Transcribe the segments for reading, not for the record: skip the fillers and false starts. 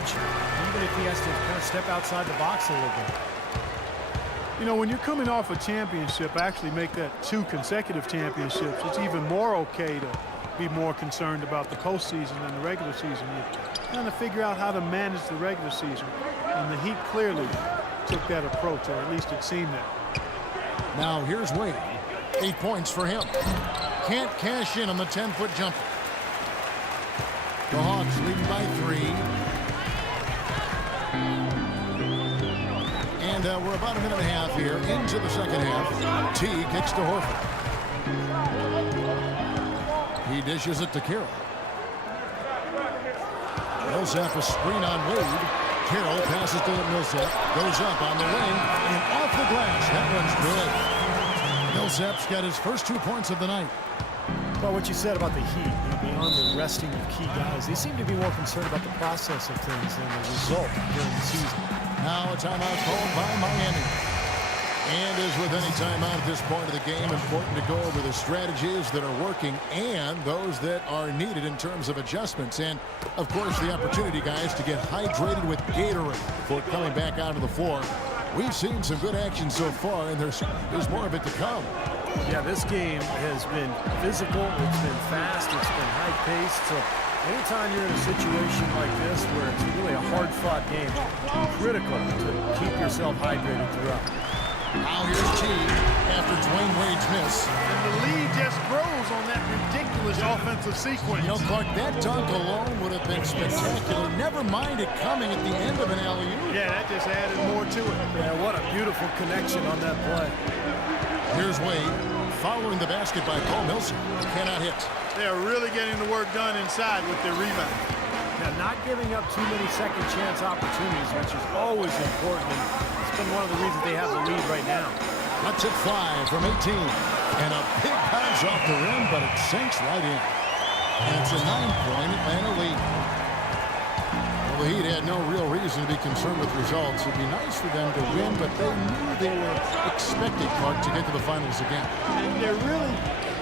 nature, even if he has to kind of step outside the box a little bit. You know, when you're coming off a championship, actually make that 2 consecutive championships, it's even more okay to be more concerned about the postseason than the regular season. You're trying to figure out how to manage the regular season. And the Heat clearly took that approach, or at least it seemed that. Now here's Wade. 8 points for him. Can't cash in on the 10-foot jumper. The Hawks leading by 3. And we're about a minute and a half here into the second half. T kicks to Horford. He dishes it to Carroll. Millsap a screen on Wade. Carroll passes to Millsap. Goes up on the wing and off the glass. That one's good. Millsap's got his first 2 points of the night. Well, what you said about the Heat, beyond the resting of key guys, they seem to be more concerned about the process of things than the result during the season. Now a timeout called by Miami. And as with any timeout at this point of the game, important to go over the strategies that are working and those that are needed in terms of adjustments. And, of course, the opportunity, guys, to get hydrated with Gatorade before coming back out of the floor. We've seen some good action so far, and there's more of it to come. Yeah, this game has been physical, it's been fast, it's been high-paced. So anytime you're in a situation like this where it's really a hard-fought game, it's critical to keep yourself hydrated throughout. Now here's T after Dwayne Wade's miss. And the lead just grows on that ridiculous offensive sequence. You know, Clark, that dunk alone would have been spectacular. Never mind it coming at the end of an alley-oop. Yeah, that just added more to it. Yeah, what a beautiful connection on that play. Here's Wade following the basket by Paul Millsap. Cannot hit. They're really getting the work done inside with their rebound. Now, not giving up too many second chance opportunities, which is always important. It's been one of the reasons they have the lead right now. Lets it fly from 18. And a big bounce off the rim, but it sinks right in. And it's a 9-point Atlanta lead. Well, the Heat had no real reason to be concerned with results. It'd be nice for them to win, but they knew they were expected, Clark, to get to the finals again. And there really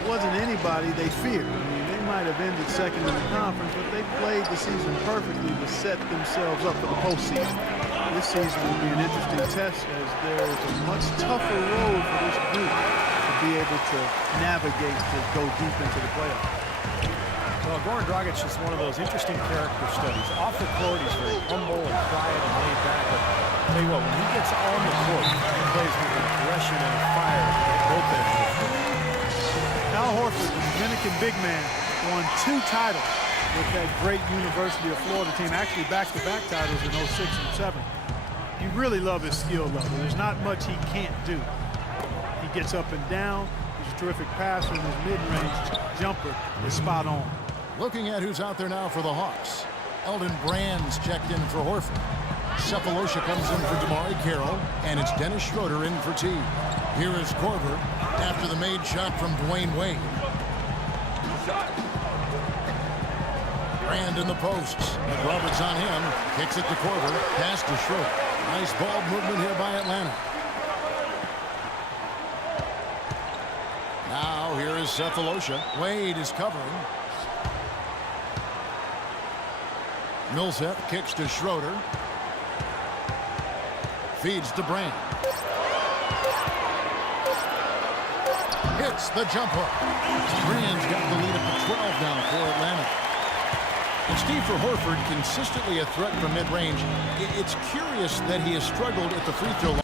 wasn't anybody they feared. I mean, they might have ended second in the conference, but they played the season perfectly to set themselves up for the postseason. This season will be an interesting test as there is a much tougher road for this group to be able to navigate to go deep into the playoffs. Well, Goran Dragic is one of those interesting character studies. Off the court, he's very humble and quiet and laid back. But I'll tell you what, when he gets on the court, he plays with aggression and fire at both ends of the court. Al Horford, the Dominican big man, won 2 titles with that great University of Florida team. Actually, back-to-back titles in 06 and 07. You really love his skill level. There's not much he can't do. He gets up and down. He's a terrific passer, and his mid-range jumper is spot on. Looking at who's out there now for the Hawks. Eldon Brand's checked in for Horford. Cephalosha comes in for DeMar Carroll, and it's Dennis Schroeder in for T. Here is Korver after the made shot from Dwayne Wade. Brand in the posts. McRoberts on him. Kicks it to Korver. Pass to Schroeder. Nice ball movement here by Atlanta. Now here is Cephalosha. Wade is covering. Millsap kicks to Schroeder. Feeds to Brand. Hits the jumper. Brand's got the lead up to 12 now for Atlanta. And Steve, for Horford, consistently a threat from mid-range. It's curious that he has struggled at the free throw line.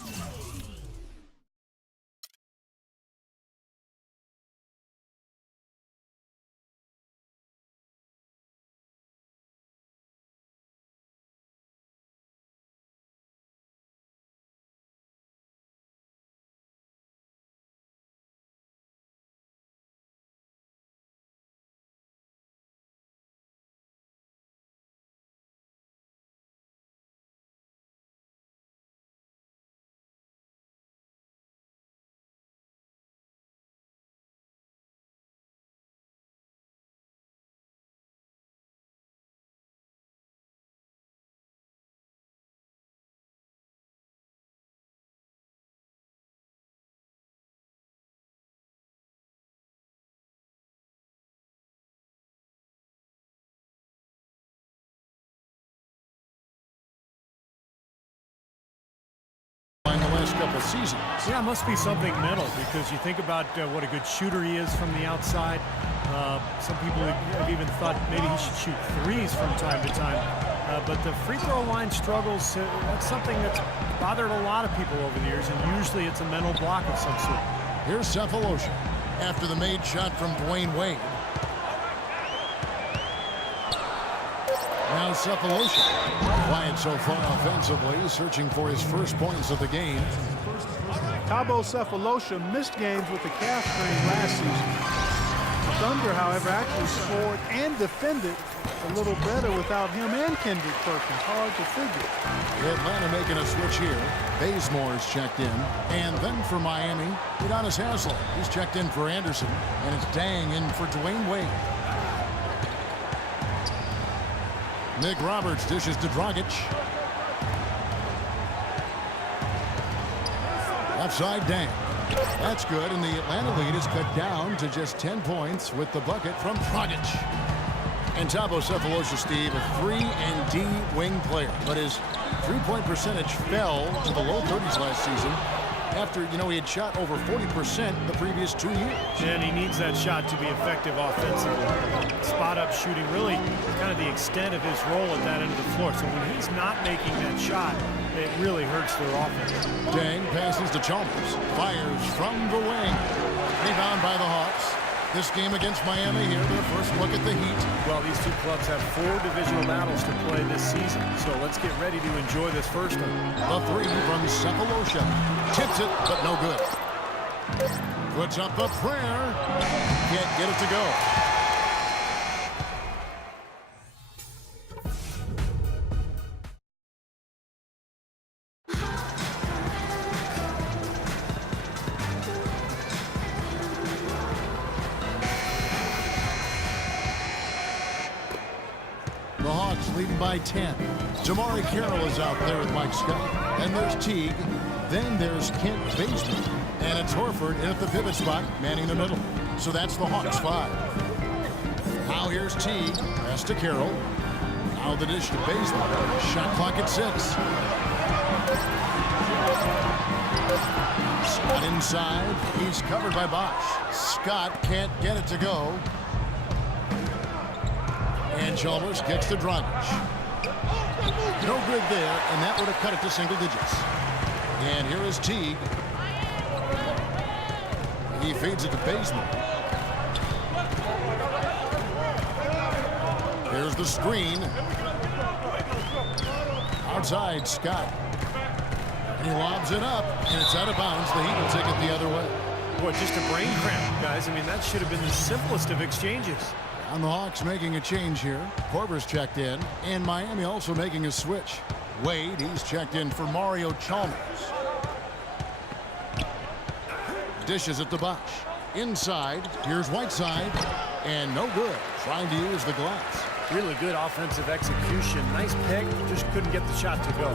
season. Yeah, it must be something mental because you think about what a good shooter he is from the outside. Some people have even thought maybe he should shoot threes from time to time. But the free throw line struggles, that's something that's bothered a lot of people over the years, and usually it's a mental block of some sort. Here's Cephalosha after the made shot from Dwayne Wade. Now Cephalosha, quiet so far offensively, searching for his first points of the game. Thabo Cephalosha missed games with the calf strain last season. Thunder, however, actually scored and defended a little better without him and Kendrick Perkins. Hard to figure. Atlanta making a switch here. Bazemore's checked in. And then for Miami, Udonis Haslem. He's checked in for Anderson. And it's Dang in for Dwayne Wade. Nick Roberts dishes to Dragic. Left side, Dang. That's good, and the Atlanta lead is cut down to just 10 points with the bucket from Dragic. And Thabo Cephalosha, Steve, a 3-and-D wing player, but his three-point percentage fell to the low 30s last season after, he had shot over 40% the previous 2 years. And he needs that shot to be effective offensively. Spot-up shooting, really kind of the extent of his role at that end of the floor. So when he's not making that shot, it really hurts their offense. Dang passes to Chalmers. Fires from the wing. Rebound by the Hawks. This game against Miami here, their first look at the Heat. Well, these two clubs have 4 divisional battles to play this season, so let's get ready to enjoy this first one. The three from Cephalosha. Tips it, but no good. Puts up the prayer. Can't get it to go. The Hawks leading by 10. Jamari Carroll is out there with Mike Scott. Then there's Teague. Then there's Kent Bazemore. And it's Horford in at the pivot spot, manning the middle. So that's the Hawks 5. Now here's Teague. Pass to Carroll. Now the dish to Bazemore. Shot clock at 6. Scott inside. He's covered by Bosch. Scott can't get it to go. And Chalmers gets to Dragic. No good there, and that would have cut it to single digits. And here is Teague. He feeds it to Bazemore. Here's the screen. Outside, Scott. And he lobs it up, and it's out of bounds. The Heat will take it the other way. Boy, just a brain cramp, guys. I mean, that should have been the simplest of exchanges. And the Hawks making a change here. Korver's checked in, and Miami also making a switch. Wade, he's checked in for Mario Chalmers. Dishes it to Bosch. Inside, here's Whiteside, and no good. Trying to use the glass. Really good offensive execution. Nice pick, just couldn't get the shot to go.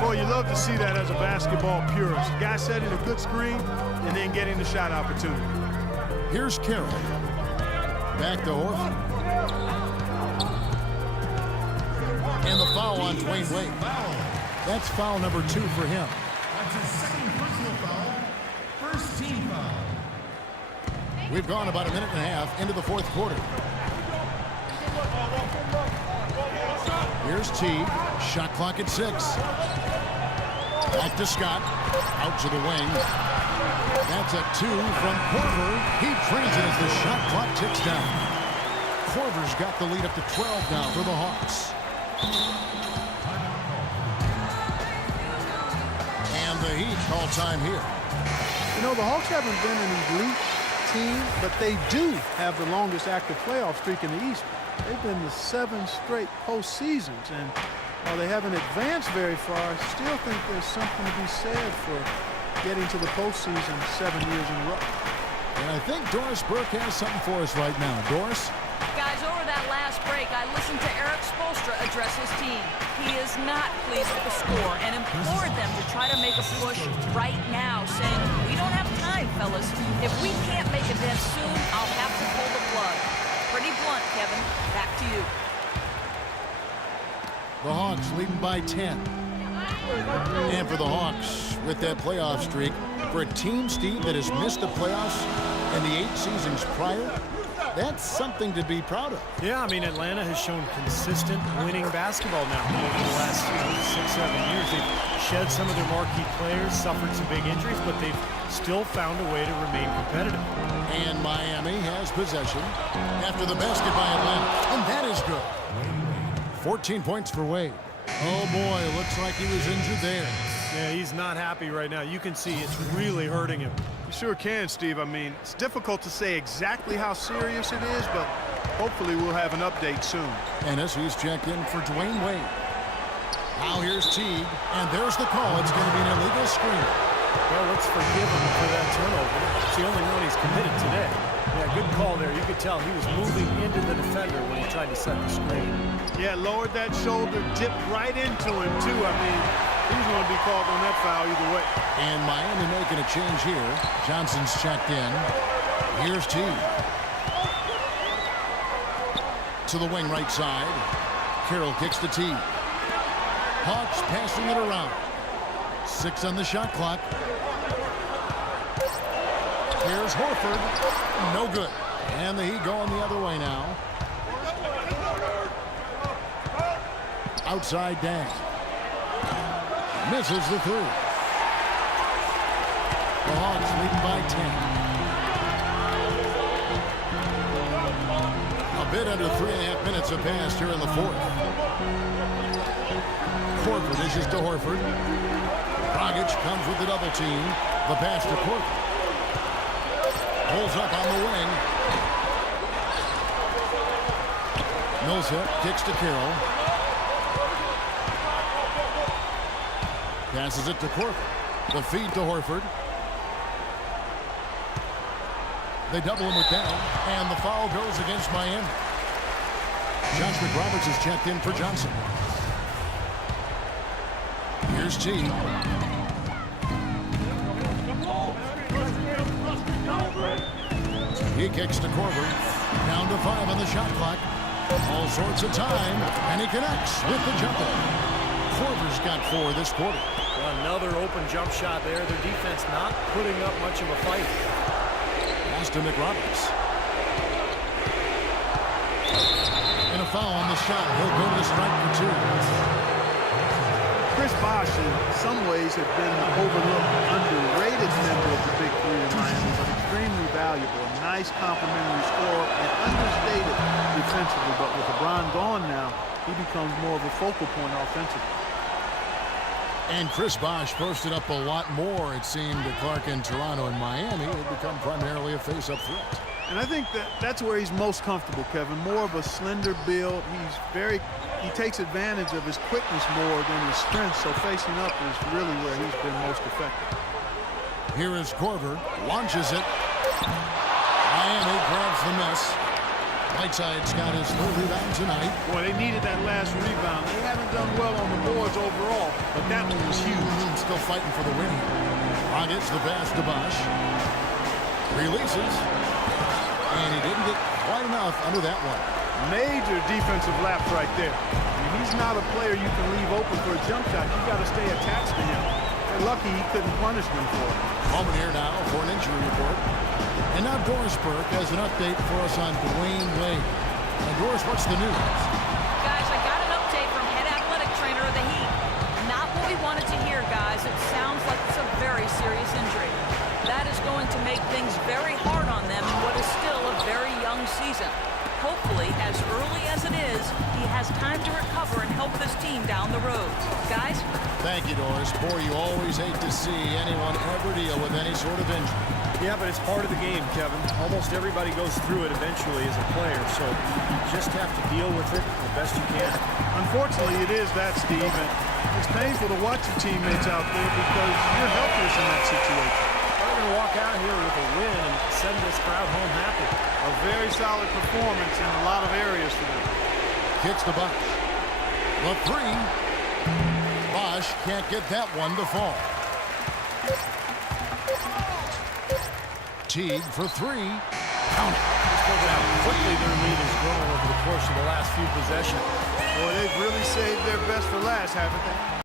Boy, you love to see that as a basketball purist. Guy setting a good screen and then getting the shot opportunity. Here's Carroll. Back to Horford. And the foul on Dwayne Wade. That's foul number 2 for him. That's his second personal foul. First team foul. We've gone about a minute and a half into the fourth quarter. Here's Teague. Shot clock at 6. Back to Scott. Out to the wing. That's a 2 from Korver. He trains it as the shot clock ticks down. Korver's got the lead up to 12 now for the Hawks. And the Heat call time here. The Hawks haven't been an elite team, but they do have the longest active playoff streak in the East. They've been to 7 straight postseasons, and while they haven't advanced very far, I still think there's something to be said for getting to the postseason 7 years in a row. And I think Doris Burke has something for us right now. Doris? Guys, over that last break, I listened to Eric Spoelstra address his team. He is not pleased with the score and implored them to try to make a push right now, saying, "We don't have time, fellas. If we can't make a dent soon, I'll have to pull the plug." Pretty blunt, Kevin. Back to you. The Hawks leading by 10. And for the Hawks, with that playoff streak, for a team, Steve, that has missed the playoffs in the 8 seasons prior, that's something to be proud of. Yeah, I mean, Atlanta has shown consistent winning basketball now over the last 6, 7 years. They've shed some of their marquee players, suffered some big injuries, but they've still found a way to remain competitive. And Miami has possession after the basket by Atlanta, and that is good. 14 points for Wade. Oh, boy, looks like he was injured there. Yeah, he's not happy right now. You can see it's really hurting him. You sure can, Steve. I mean, it's difficult to say exactly how serious it is, but hopefully we'll have an update soon. And as he's checked in for Dwayne Wade. Now here's Teague, and there's the call. It's going to be an illegal screen. Well, let's forgive him for that turnover. It's the only one he's committed today. Yeah, good call there. You could tell he was moving into the defender when he tried to set the screen. Yeah, lowered that shoulder, dipped right into him, too. I mean, he's going to be called on that foul either way. And Miami making a change here. Johnson's checked in. Here's Teague. To the wing right side. Carroll kicks to Teague. Hawks passing it around. 6 on the shot clock. Here's Horford. No good. And the Heat going the other way now. Outside Dang. Misses the 3. The Hawks leading by 10. A bit under 3.5 minutes have passed here in the 4th. Horford dishes to Horford. Dragic comes with the double team. The pass to Horford. Pulls up on the wing. Millsap kicks to Carroll. Passes it to Horford. The feed to Horford. They double him with down, and the foul goes against Miami. Josh McRoberts is checked in for Johnson. Here's T. He kicks to Korver. Down to 5 on the shot clock. All sorts of time, and he connects with the jumper. Korver's got 4 this quarter. Another open jump shot there. Their defense not putting up much of a fight. Pass to McRoberts. And a foul on the shot. He'll go to the strike for 2. Chris Bosh, in some ways, had been the overlooked, underrated member of the Big Three in Miami, but extremely valuable. A nice complimentary scorer and understated defensively. But with LeBron gone now, he becomes more of a focal point offensively. And Chris Bosh posted up a lot more, it seemed, to Clark in Toronto and Miami. He'd become primarily a face-up threat. And I think that's where he's most comfortable, Kevin. More of a slender build. He takes advantage of his quickness more than his strength, so facing up is really where he's been most effective. Here is Korver, launches it. Miami grabs the miss. Whiteside's got his 3rd rebound tonight. Boy, they needed that last rebound. They haven't done well on the boards overall, but that one was huge. Still fighting for the win. Rockets the pass to Bosh. Releases. And he didn't get quite enough under that one. Major defensive lapse right there. I mean, he's not a player you can leave open for a jump shot. You got to stay attached to him. They're lucky he couldn't punish them for it. Moment here now for an injury report. And now Doris Burke has an update for us on Dwayne Wade. And Doris, what's the news? Guys, I got an update from head athletic trainer of the Heat. Not what we wanted to hear, guys. It sounds like it's a very serious injury. That is going to make things very hard on them in what is still a very young season. Hopefully, as early as it is, he has time to recover and help this team down the road. Guys? Thank you, Doris. Boy, you always hate to see anyone ever deal with any sort of injury. Yeah, but it's part of the game, Kevin. Almost everybody goes through it eventually as a player, so you just have to deal with it the best you can. Unfortunately, it is that, Steve, and it's painful to watch your teammates out there because you're helpless in that situation. They're going to walk out here with a win and send this crowd home happy. A very solid performance in a lot of areas for them. Kicks to Bosh. The 3. Bosh can't get that one to fall. Teague for 3. Count it. Just look at how quickly their lead has grown over the course of the last few possessions. Boy, they've really saved their best for last, haven't they?